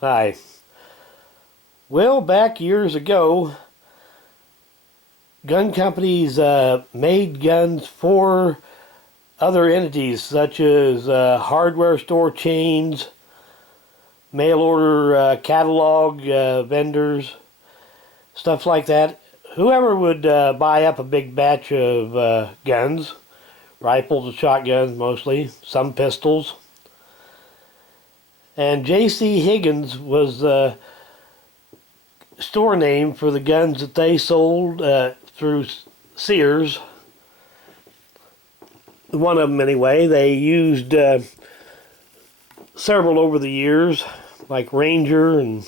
Hi. Well, back years ago, gun companies made guns for other entities such as hardware store chains, mail order catalog vendors, stuff like that. Whoever would buy up a big batch of guns, rifles and shotguns mostly, some pistols. And JC Higgins was the store name for the guns that they sold through Sears. One of them anyway. They used several over the years, like Ranger and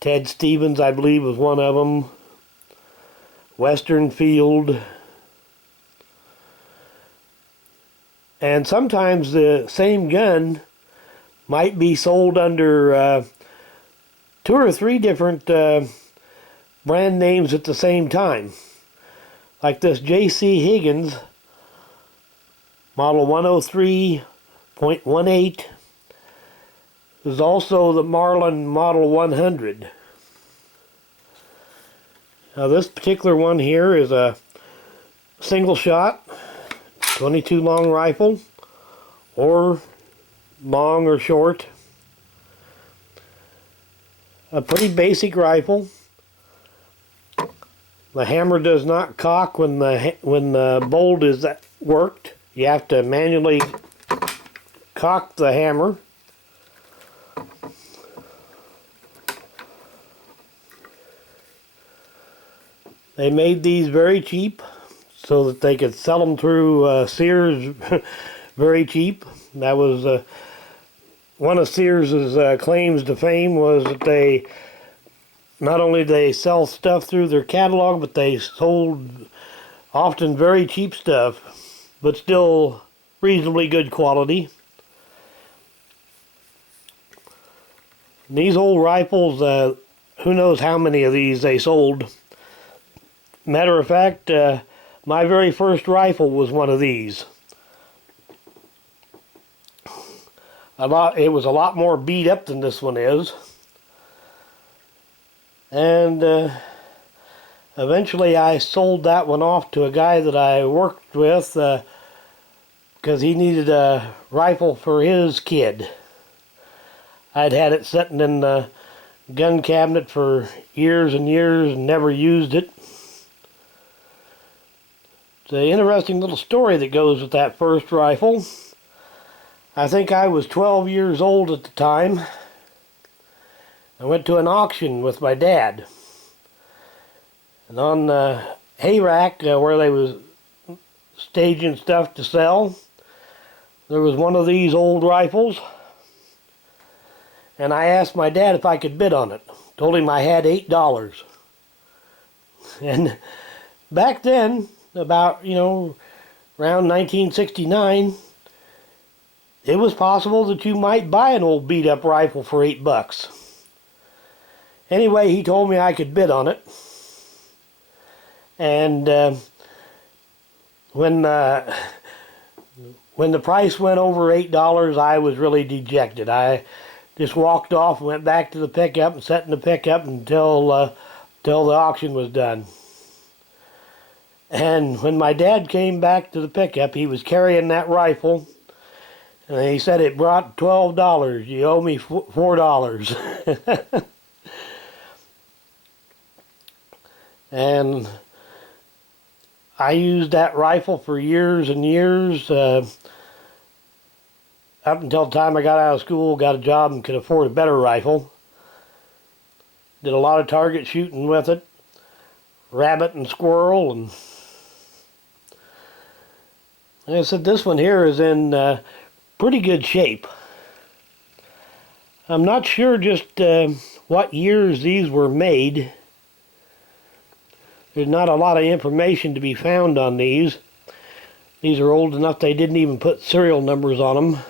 Ted Stevens, I believe, was one of them. Western Field. And sometimes the same gun might be sold under 2 or 3 different brand names at the same time. Like this JC Higgins model 103.18 is also the Marlin model 100. Now this particular one here is a single shot 22 long rifle, or long or short. A pretty basic rifle. The hammer does not cock when the bolt is worked. You have to manually cock the hammer. They made these very cheap so that they could sell them through Sears very cheap. That was one of Sears' claims to fame, was that they not only they sell stuff through their catalog, but they sold often very cheap stuff, but still reasonably good quality. And these old rifles, who knows how many of these they sold. Matter of fact, my very first rifle was one of these. It was a lot more beat up than this one is. And eventually I sold that one off to a guy that I worked with because he needed a rifle for his kid. I'd had it sitting in the gun cabinet for years and years and never used it. It's an interesting little story that goes with that first rifle. I think I was 12 years old at the time. I went to an auction with my dad. And on the hay rack where they was staging stuff to sell, there was one of these old rifles. And I asked my dad if I could bid on it. Told him I had $8. And back then, about, around 1969, it was possible that you might buy an old beat up rifle for $8. Anyway, he told me I could bid on it. And when the price went over $8, I was really dejected. I just walked off and went back to the pickup and sat in the pickup until the auction was done. And when my dad came back to the pickup, he was carrying that rifle, and he said, "It brought $12. You owe me $4. And I used that rifle for years and years, up until the time I got out of school, got a job, and could afford a better rifle. Did a lot of target shooting with it, rabbit and squirrel, and like I said, this one here is in pretty good shape. I'm not sure just what years these were made. There's not a lot of information to be found on these. These are old enough they didn't even put serial numbers on them.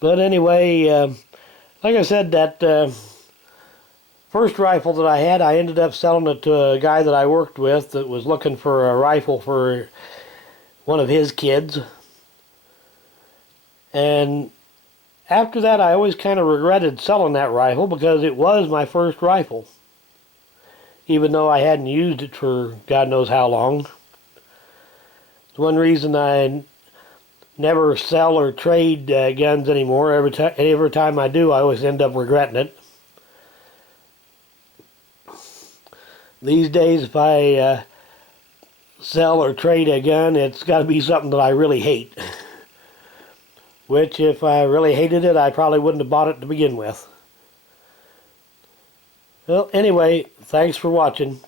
But anyway, like I said, that first rifle that I had, I ended up selling it to a guy that I worked with that was looking for a rifle for one of his kids. And after that, I always kind of regretted selling that rifle because it was my first rifle, even though I hadn't used it for God knows how long. It's one reason I never sell or trade guns anymore. Every time I do, I always end up regretting it. These days, if I sell or trade a gun, it's got to be something that I really hate. Which, if I really hated it, I probably wouldn't have bought it to begin with. Well, anyway, thanks for watching.